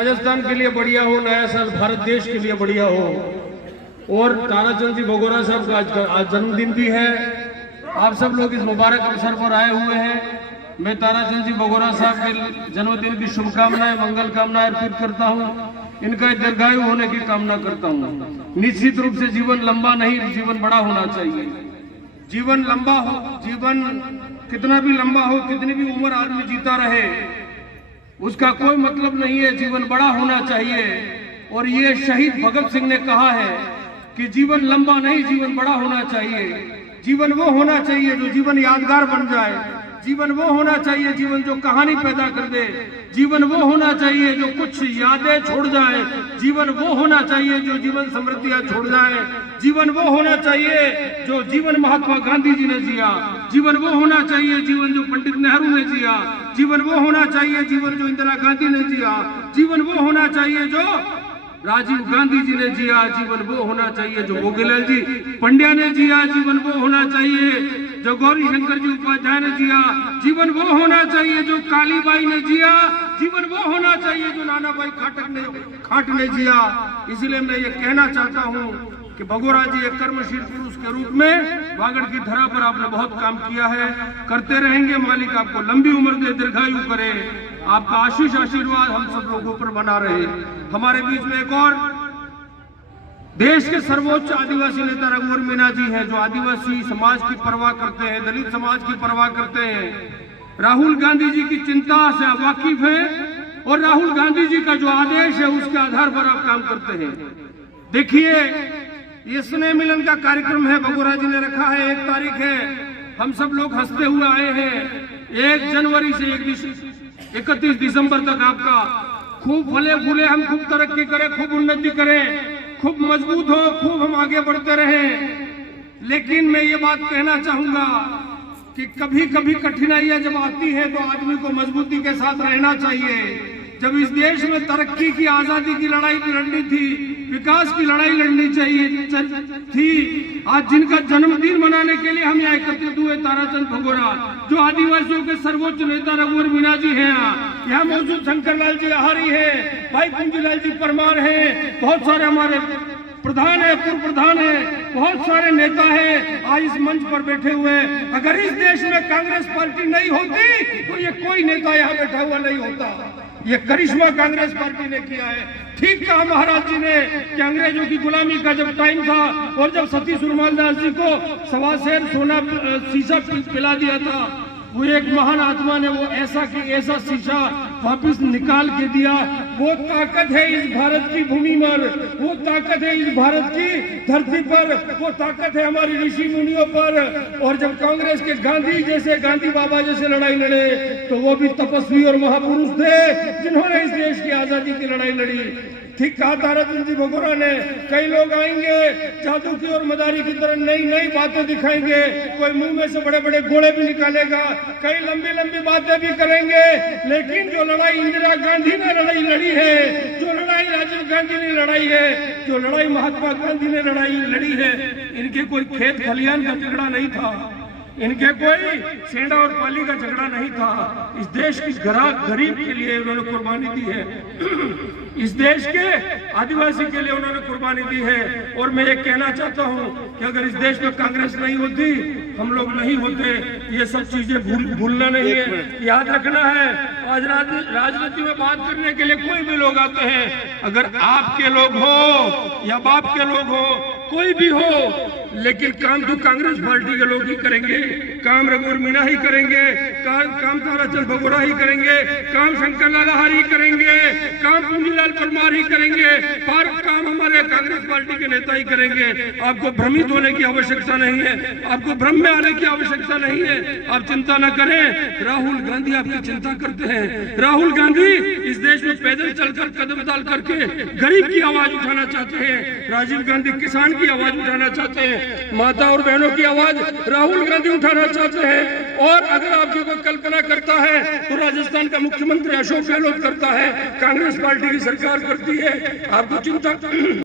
राजस्थान के लिए बढ़िया हो, नया साल भारत देश के लिए बढ़िया हो। और ताराचंद जी भगोरा साहब का आज जन्मदिन भी है। आप सब लोग इस मुबारक अवसर पर आए हुए हैं। मैं ताराचंद जी भगोरा साहब के जन्मदिन की शुभकामनाएं, मंगल कामनाएं अर्पित करता हूं। इनका दीर्घायु होने की कामना करता हूं। निश्चित रूप से जीवन लंबा नहीं, जीवन बड़ा होना चाहिए। जीवन लंबा हो, जीवन कितना भी लंबा हो, कितनी भी उम्र आदमी जीता रहे, उसका कोई मतलब नहीं है। जीवन बड़ा होना चाहिए। और ये शहीद भगत सिंह ने कहा है कि जीवन लंबा नहीं, जीवन बड़ा होना चाहिए। जीवन वो होना चाहिए जो जीवन यादगार बन जाए। जीवन वो होना चाहिए जीवन जो कहानी पैदा कर दे। जीवन वो होना चाहिए जो कुछ यादें छोड़ जाए। जीवन वो होना चाहिए जो जीवन समृद्धियां छोड़ जाए। जीवन वो होना चाहिए जो जीवन महात्मा गांधी जी ने जिया। जीवन वो होना चाहिए जीवन जो पंडित नेहरू ने जिया। जीवन वो होना चाहिए जीवन जो इंदिरा गांधी ने जिया। जीवन वो होना चाहिए जो राजीव गांधी जी ने जिया। जीवन वो होना चाहिए जो मोतीलाल जी पंड्या ने जिया। जीवन वो होना चाहिए जो गौरी शंकर जी उपाध्याय ने जिया। जीवन वो होना चाहिए जो कालीबाई ने जिया। जीवन वो होना चाहिए जो नाना भाई खाट ने जिया। इसलिए मैं ये कहना चाहता हूँ कि भगोरा जी एक कर्मशील पुरुष के रूप में वागड़ की धरा पर आपने बहुत काम किया है, करते रहेंगे। मालिक आपको लंबी उम्र दे, दीर्घायु करे। आपका आशीष आशीर्वाद हम सब लोगों पर बना रहे। हमारे बीच में एक और देश के सर्वोच्च आदिवासी नेता रघुवर मीना जी हैं, जो आदिवासी समाज की परवाह करते हैं, दलित समाज की परवाह करते हैं। राहुल गांधी जी की चिंता से वाकिफ है और राहुल गांधी जी का जो आदेश है उसके आधार पर आप काम करते हैं। देखिए, ये स्नेह मिलन का कार्यक्रम है, भगोरा जी ने रखा है, 1 तारीख है। हम सब लोग हंसते हुए आए हैं। 1 जनवरी से 31 दिसंबर तक आपका खूब फले फूले, हम खूब तरक्की करें, खूब उन्नति करें, खूब मजबूत हो, खूब हम आगे बढ़ते रहें। लेकिन मैं ये बात कहना चाहूंगा कि कभी कभी कठिनाइयां जब आती हैं तो आदमी को मजबूती के साथ रहना चाहिए। जब इस देश में तरक्की की, आजादी की लड़ाई लड़नी थी, विकास की लड़ाई लड़नी चाहिए थी, आज जिनका जन्मदिन मनाने के लिए हम यहाँ एकत्रित हुए, ताराचंद भगोरा, जो आदिवासियों के सर्वोच्च नेता रघुवर मीना जी हैं, यहाँ मौजूद शंकरलाल जी आहारी है, भाई कुंजीलाल जी परमार है, बहुत सारे हमारे प्रधान है, पूर्व प्रधान है, बहुत सारे नेता हैं आज इस मंच पर बैठे हुए। अगर इस देश में कांग्रेस पार्टी नहीं होती तो ये कोई नेता यहाँ बैठा हुआ नहीं होता। ये करिश्मा कांग्रेस पार्टी ने किया है। ठीक कहा महाराज जी ने कि अंग्रेजों की गुलामी का जब टाइम था और जब सती सुरमाल दास जी को 1.25 सेर सोना शीशा पिला दिया था, वो एक महान आत्मा ने वो ऐसा शीशा वापिस निकाल के दिया। वो ताकत है इस भारत की भूमि पर, वो ताकत है इस भारत की धरती पर, वो ताकत है हमारी ऋषि मुनियों पर। और जब कांग्रेस के गांधी बाबा जैसे लड़ाई लड़े तो वो भी तपस्वी और महापुरुष थे जिन्होंने इस देश की आजादी की लड़ाई लड़ी। ठीक कहा ताराचंद जी भगोरा ने, कई लोग आएंगे जादू की और मदारी की तरह नई नई बातें दिखाएंगे, कोई मुंह में से बड़े बड़े गोले भी निकालेगा, कई लंबी लंबी बातें भी करेंगे। लेकिन जो लड़ाई इंदिरा गांधी ने लड़ी है, जो लड़ाई राजीव गांधी ने लड़ाई है, जो लड़ाई महात्मा गांधी ने लड़ी है, इनके कोई खेत खलियान का झगड़ा नहीं था, इनके कोई सेंधा और पाली का झगड़ा नहीं था। इस देश की गरीब के लिए उन्होंने कुर्बानी दी है, इस देश के आदिवासी के लिए उन्होंने कुर्बानी दी है। और मैं ये कहना चाहता हूँ कि अगर इस देश में कांग्रेस नहीं होती, हम लोग नहीं होते, ये सब चीजें भूलना नहीं है, याद रखना है। आज राजनीति में बात करने के लिए कोई भी लोग आते हैं, अगर आपके लोग हो या बाप के लोग हो, कोई भी हो, लेकिन काम तो कांग्रेस पार्टी के लोग ही करेंगे, काम रघुवर मीना ही करेंगे, काम ताराचंद भगोरा ही करेंगे, काम शंकरलाल आहारी करेंगे, काम कुंजीलाल परमार ही करेंगे, काम हमारे कांग्रेस पार्टी के नेता ही करेंगे। आपको भ्रमित होने की आवश्यकता नहीं है, आपको भ्रम में आने की आवश्यकता नहीं है। आप चिंता न करें, राहुल गांधी आपकी चिंता करते हैं। राहुल गांधी इस देश में पैदल चलकर, कदम डाल करके गरीब की आवाज उठाना चाहते हैं। राजीव गांधी किसान की आवाज उठाना चाहते हैं, माता और बहनों की आवाज राहुल गांधी उठाना चाहते हैं। और अगर आपकी कोई कल्पना करता है तो राजस्थान का मुख्यमंत्री अशोक गहलोत करता है, कांग्रेस पार्टी की सरकार करती है। आपको चिंता